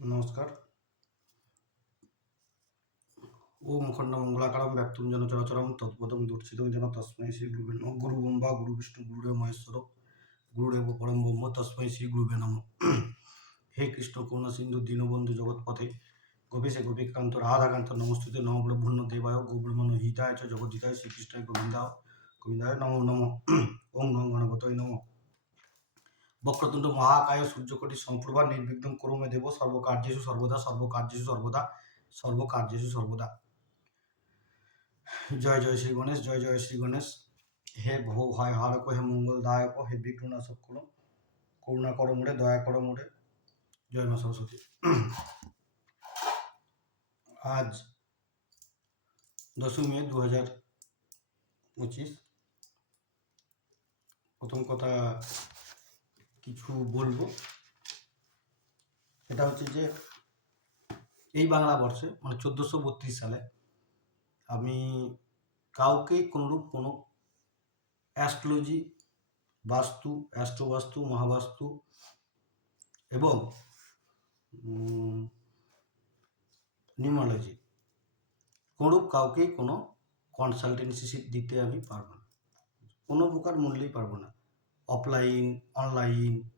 নমস্কার। ও মুখণ্ড মঙ্গলাকারম ব্যাপ্তুম যেন চরাচরম, তৎপদম দূর্ছিতম যেন তস্মৈ শ্রী গুরুবে নম, গুরু ব্রহ্মা, গুরু বিষ্ণু, গুরুদেব মহেশ্বর গুরুদেব পরম ব্রহ্ম, তস্মৈ শ্রী গুরুবে নম। হে কৃষ্ণ, করুণা সিন্ধু, দীনবন্ধু জগৎপথে গোপীশে গোপীকান্ত, রাধাকান্ত, নমস্তুতে নম ব্রহ্মণ্য দেবায় গোব্রহ্মণ্য হিতায় চ জগদ্ধিতায় শ্রীকৃষ্ণায় গোবিন্দায় গোবিন্দায় নমো নম। ওং নম গণপতয় নম। বক্রতুণ্ড মহাকায় সূর্যকোটি সম্প্রভা নির্বিঘ্ন করমে দেব সর্বকার্যেষু সর্বদা সর্বকার্যেষু সর্বদা সর্বকার্যেষু সর্বদা। জয় জয় শ্রী গণেশ, জয় জয় শ্রী গণেশ। হে ভো ভয় হারক হে মঙ্গলদায়ক, হে বিঘ্ননাশক করো করুণা করো মোড়ে, দয়া করো মোড়ে। জয় মা সরস্বতী। আজ দশই মে দু হাজার পঁচিশ। প্রথম কথা কিছু বলব। সেটা হচ্ছে যে, এই বাংলা বর্ষে মানে চোদ্দোশো বত্রিশ সালে, আমি কাউকে কোনোরূপ কোনো অ্যাস্ট্রোলজি, বাস্তু, অ্যাস্ট্রোবাস্তু, মহাবাস্তু এবং নিউমোলজি কোনোরূপ কাউকে কোনো কনসালটেন্সি দিতে আমি পারব না। কোনো প্রকার মূল্যেই পারব না। অফলাইন অনলাইন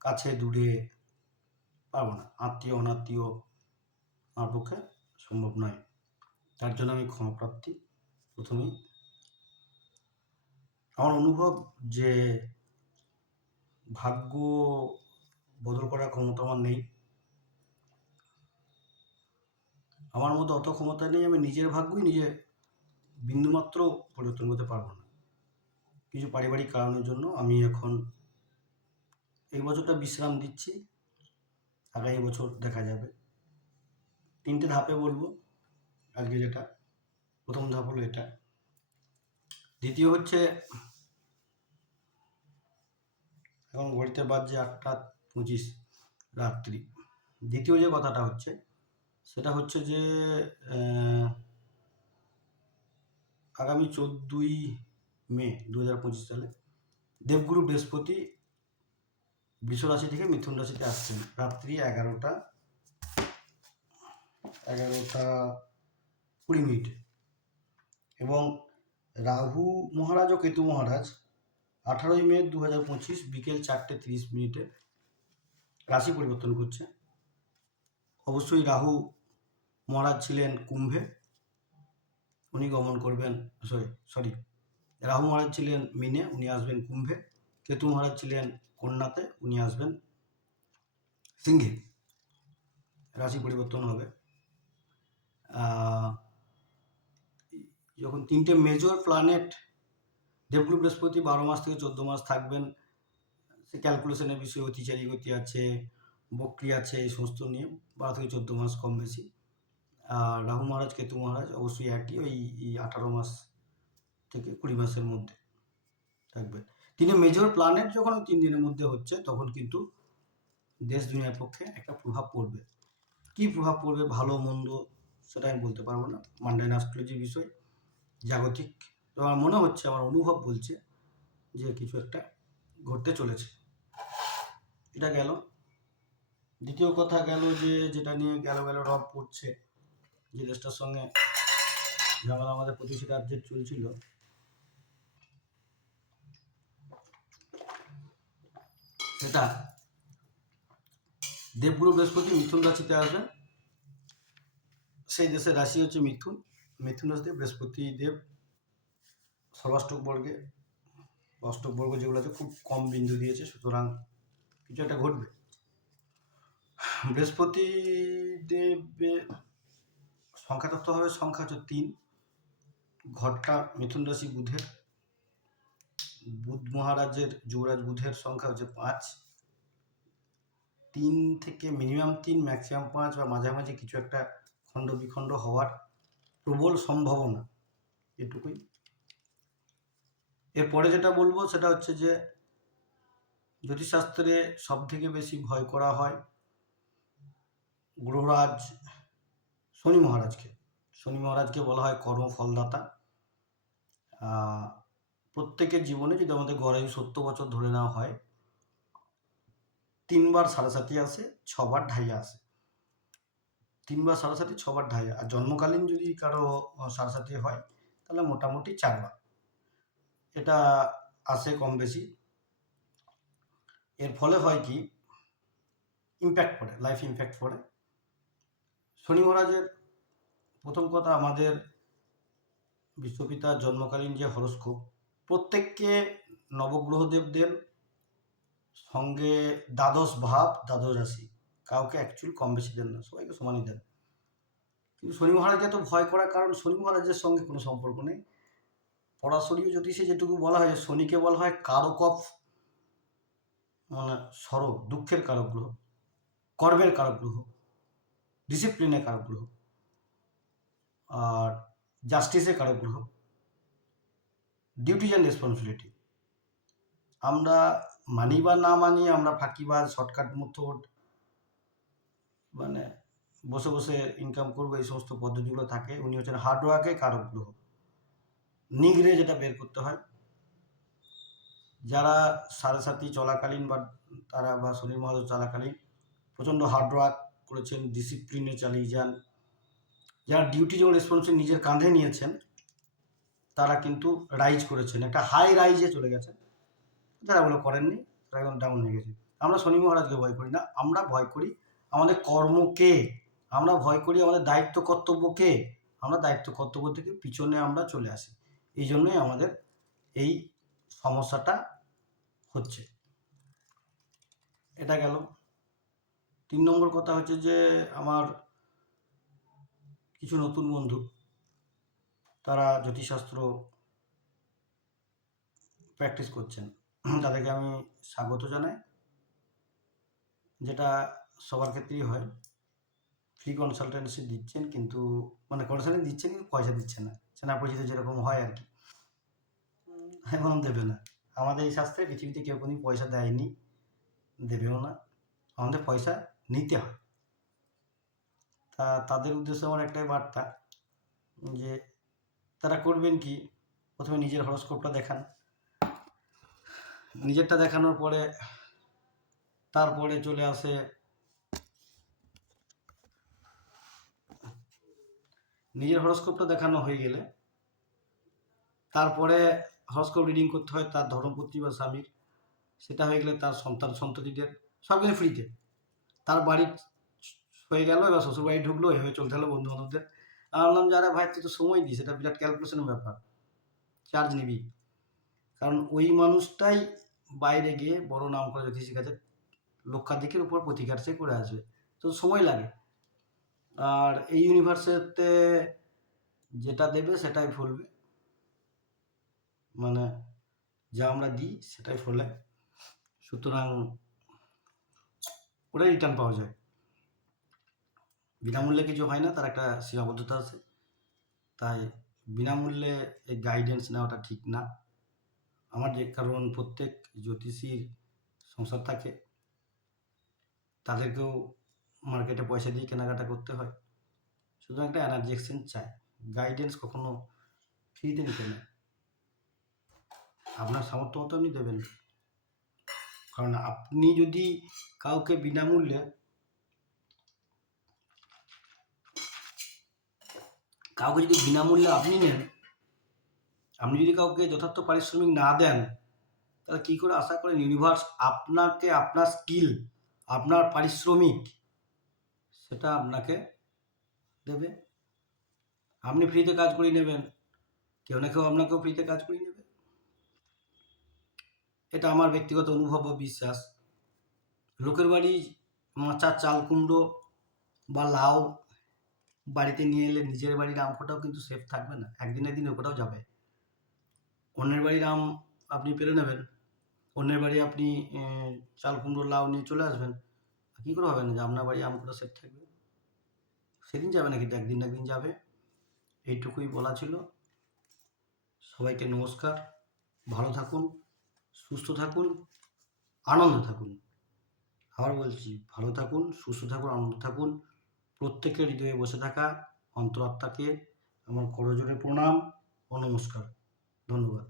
কাছে দূরে পারব না। আত্মীয়, অনাত্মীয় আমার পক্ষে সম্ভব নয়। তার জন্য আমি ক্ষমাপ্রার্থী প্রথমেই। আমার অনুভব যে ভাগ্য বদল করার ক্ষমতা আমার নেই। আমার মধ্যে অত ক্ষমতা নেই, আমি নিজের ভাগ্যই নিজে বিন্দুমাত্র পরিবর্তন করতে পারব না। কিছু পারিবারিক কারণের জন্য আমি এখন এই বছরটা বিশ্রাম দিচ্ছি। আগামী বছর দেখা যাবে। তিনটে ধাপে বলব। আজকে যেটা, প্রথম ধাপ হলো এটা। দ্বিতীয় হচ্ছে, এখন ঘড়িতে বাজছে আটটা পঁচিশ রাত্রি। দ্বিতীয় যে কথাটা হচ্ছে, সেটা হচ্ছে যে আগামী চোদ্দোই মে দু হাজার পঁচিশ সালে দেবগুরু বৃহস্পতি বৃষ রাশি থেকে মিথুন রাশিতে আসছেন। রাত্রি এগারোটা এগারোটা কুড়ি মিনিটে। এবং রাহু মহারাজ ও কেতু মহারাজ আঠারোই মে দু হাজার পঁচিশ বিকেল চারটে তিরিশ মিনিটে রাশি পরিবর্তন করছে। অবশ্যই রাহু মহারাজ ছিলেন কুম্ভে। উনি গমন করবেন, সরি সরি রাহু মহারাজ ছিলেন মিনে, উনি আসবেন কুম্ভে। কেতু মহারাজ ছিলেন কন্যাতে, উনি আসবেন সিংহে। রাশি পরিবর্তন হবে। যখন তিনটে মেজর প্ল্যানেট দেবগুরু বৃহস্পতি বারো মাস থেকে চোদ্দ মাস থাকবেন, সে ক্যালকুলেশনের বিষয়ে অতিচারী গতি আছে, বক্রি আছে, এই সমস্ত নিয়ে বারো থেকে চোদ্দ মাস কম বেশি। আর রাহু মহারাজ, কেতু মহারাজ অবশ্যই একই, ওই আঠারো মাস থেকে কুড়ি মাসের মধ্যে থাকবে। তিনি মেজর প্ল্যানেট যখন তিন দিনের মধ্যে হচ্ছে, তখন কিন্তু দেশ দুনিয়ার পক্ষে একটা প্রভাব পড়বে। কি প্রভাব পড়বে, ভালো, মন্দ, সেটা আমি বলতে পারব না। মান্ডাইন অ্যাস্ট্রোলজির বিষয়, জাগতিক। তো আমার মনে হচ্ছে, আমার অনুভব বলছে যে কিছু একটা ঘটতে চলেছে। এটা গেল। দ্বিতীয় কথা গেল যে, যেটা নিয়ে গেল গেল রব পড়ছে, যে দেশটার সঙ্গে ঝামেলা আমাদের প্রতিবেশী রাজ্যের চলছিল সেটা। দেবগুরু বৃহস্পতি মিথুন রাশিতে আসবেন সেই দেশের রাশি হচ্ছে মিথুন। মিথুন রাশিতে বৃহস্পতি দেব সর্বাষ্টক বর্গে, অষ্টক বর্গ যেগুলোতে খুব কম বিন্দু দিয়েছে, সুতরাং কিছু একটা ঘটবে। বৃহস্পতি দেবের সংখ্যাতত্ত্বভাবে সংখ্যা হচ্ছে তিন। ঘরটা মিথুন রাশি বুধের। বুধ মহারাজের যুবরাজ বুধের সংখ্যা হচ্ছে পাঁচ। তিন থেকে মিনিমাম তিন ম্যাক্সিমাম পাঁচ বা মাঝামাঝি কিছু একটা খণ্ড বিখণ্ড হওয়ার প্রবল সম্ভাবনা। এটুকুই। এরপরে যেটা বলব সেটা হচ্ছে যে জ্যোতিষশাস্ত্রে সব থেকে বেশি ভয় করা হয় গ্রহরাজ শনি মহারাজকে। শনি মহারাজকে বলা হয় কর্মফলদাতা। প্রত্যেকের জীবনে যদি আমাদের গড়ে সত্তর বছর ধরে নেওয়া হয় তিনবার সাড়ে সাতি আসে ছবার ঢাইয়া আসে। তিনবার সারাসাতি ছবার ঢাইয়া। আর জন্মকালীন যদি কারও আহ, সারাসাতি হয় তাহলে মোটামুটি চারবার। এটা আসে কম বেশি। এর ফলে হয় কি ইম্প্যাক্ট পড়ে লাইফ ইম্প্যাক্ট পড়ে। শনি মহারাজের প্রথম কথা আমাদের বিশ্বপিতার জন্মকালীন যে হরস্কোপ প্রত্যেককে নবগ্রহদেবদের সঙ্গে দ্বাদশ ভাব, দ্বাদশ রাশি। কাউকে অ্যাকচুয়ালি কম বেশি দেন না, সবাইকে সমানই দেন। কিন্তু শনি মহারাজকে এত ভয় করার কারণ শনি মহারাজের সঙ্গে কোনো সম্পর্ক নেই। পরাশরীয় জ্যোতিষে যেটুকু বলা হয় শনিকে বলা হয় কারক অফ মানে সরব, দুঃখের কারক গ্রহ কর্মের কারক গ্রহ ডিসিপ্লিনের কারক গ্রহ আর জাস্টিসের কারক গ্রহ ডিউটিজ অ্যান্ড রেসপন্সিবিলিটি। আমরা মানি বা না মানি, আমরা ফাঁকিবাজ শর্টকাট মেথড মানে বসে বসে ইনকাম করব, এই সমস্ত পদ্ধতিগুলো থাকে। উনি হচ্ছেন হার্ডওয়ার্কে কারক গ্রহ। নিগড়ে যেটা বের করতে হয়, যারা সাড়ে সাথী চলাকালীন বা তারা বা শনি মহারাজ চলাকালীন প্রচণ্ড হার্ডওয়ার্ক করেছেন ডিসিপ্লিনে চালিয়ে যান, যারা ডিউটি যেমন রেসপন্সিবিলিটি নিজের কাঁধে নিয়েছেন তারা কিন্তু রাইজ করেছেন। একটা হাই রাইজে চলে গেছেন। যারা ওগুলো করেননি, তারা এখন ডাউন হয়ে গেছে। আমরা শনি মহারাজকে ভয় করি না, আমরা ভয় করি আমাদের কর্মকে। আমরা ভয় করি আমাদের দায়িত্ব কর্তব্যকে। আমরা দায়িত্ব কর্তব্য থেকে পিছনে আমরা চলে আসি। এই জন্যই আমাদের এই সমস্যাটা হচ্ছে। এটা গেল। তিন নম্বর কথা হচ্ছে যে, আমার কিছু নতুন বন্ধু তারা জ্যোতিষশাস্ত্র প্র্যাকটিস করছেন। তাদেরকে আমি স্বাগত জানাই। যেটা সবার ক্ষেত্রেই হয় ফ্রি কনসালটেন্সি দিচ্ছেন কিন্তু মানে কনসালটেন্সি দিচ্ছেন কিন্তু পয়সা দিচ্ছে না। চেনা পরিচিত যেরকম হয় আর কি। এখন দেবে না। আমাদের এই শাস্ত্রে পৃথিবীতে কেউ কোনো পয়সা দেয়নি দেবেও না। আমাদের পয়সা নিতে হয়। তা তাদের উদ্দেশ্যে আমার একটাই বার্তা যে তারা করবেন কি? প্রথমে নিজের হরস্কোপটা দেখান। নিজেরটা দেখানোর পরে তারপরে চলে আসে নিজের হরস্কোপটা দেখানো হয়ে গেলে তারপরে হরস্কোপ রিডিং করতে হয় তার ধর্মপত্নী বা স্বামীর। সেটা হয়ে গেলে তার সন্তান, সন্ততিদের সব কিছু ফ্রিতে তার বাড়ি হয়ে গেল, এবার শ্বশুর বাড়ি ঢুকলো, এভাবে চলতে হলো বন্ধু বান্ধবদের আমি বললাম ভাই, তুই তো সময় দিস, এটা বিরাট ক্যালকুলেশনের ব্যাপার। চার্জ নিবি। কারণ ওই মানুষটাই বাইরে গিয়ে বড় নাম করে জ্যোতিষীর কাছে লক্ষাধিকের উপর প্রতিকার সে করে আসবে। তো সময় লাগে। আর এই ইউনিভার্সেতে যেটা দেবে, সেটাই ফলবে। মানে যা আমরা দিই, সেটাই ফলে। সুতরাং ওটাই রিটার্ন পাওয়া যায়। বিনামূল্যে কিছু হয় না, তার একটা সীমাবদ্ধতা আছে। তাই বিনামূল্যে এই গাইডেন্স নেওয়াটা ঠিক না। আমার যে, কারণ প্রত্যেক জ্যোতিষীর সংসার থাকে। তাদেরকেও মার্কেটে পয়সা দিয়ে কেনাকাটা করতে হয়। শুধু একটা এনার্জি এক্সচেঞ্জ চায় গাইডেন্স কখনো ফ্রিতে নিতে নেই। আপনার সামর্থ্য মতো আপনি দেবেন। কারণ আপনি যদি কাউকে বিনামূল্যে কাউকে যদি বিনামূল্যে আপনি নেন, আপনি যদি কাউকে যথার্থ পারিশ্রমিক না দেন, তাহলে কী করে আশা করেন ইউনিভার্স আপনাকে আপনার স্কিল আপনার পারিশ্রমিক, সেটা আপনাকে দেবে? আপনি ফ্রিতে কাজ করিয়ে নেবেন, কেউ না কেউ আপনাকেও ফ্রিতে কাজ করিয়ে নেবে। এটা আমার ব্যক্তিগত অনুভব ও বিশ্বাস। লোকের বাড়ি মাচা চাল কুমড়ো বা লাউ বাড়িতে নিয়ে এলে নিজের বাড়ির আম ফোটাও কিন্তু সেফ থাকবে না একদিন একদিন ওটাও যাবে। অন্যের বাড়ির আম আপনি পেরে নেবেন, অন্যের বাড়ি আপনি চাল, কুমড়ো, লাউ নিয়ে চলে আসবেন কী করে হবে না যে আপনার বাড়ি আমগুলো সেফ থাকবে? সেদিন যাবে না কিন্তু একদিন একদিন যাবে, এইটুকুই বলা ছিল। সবাইকে নমস্কার, ভালো থাকুন, সুস্থ থাকুন, আনন্দ থাকুন। আবার বলছি, ভালো থাকুন, সুস্থ থাকুন, আনন্দ থাকুন। প্রত্যেকের হৃদয়ে বসে থাকা অন্তরাত্মাকে আমার করজোরে প্রণাম ও নমস্কার। ধন্যবাদ।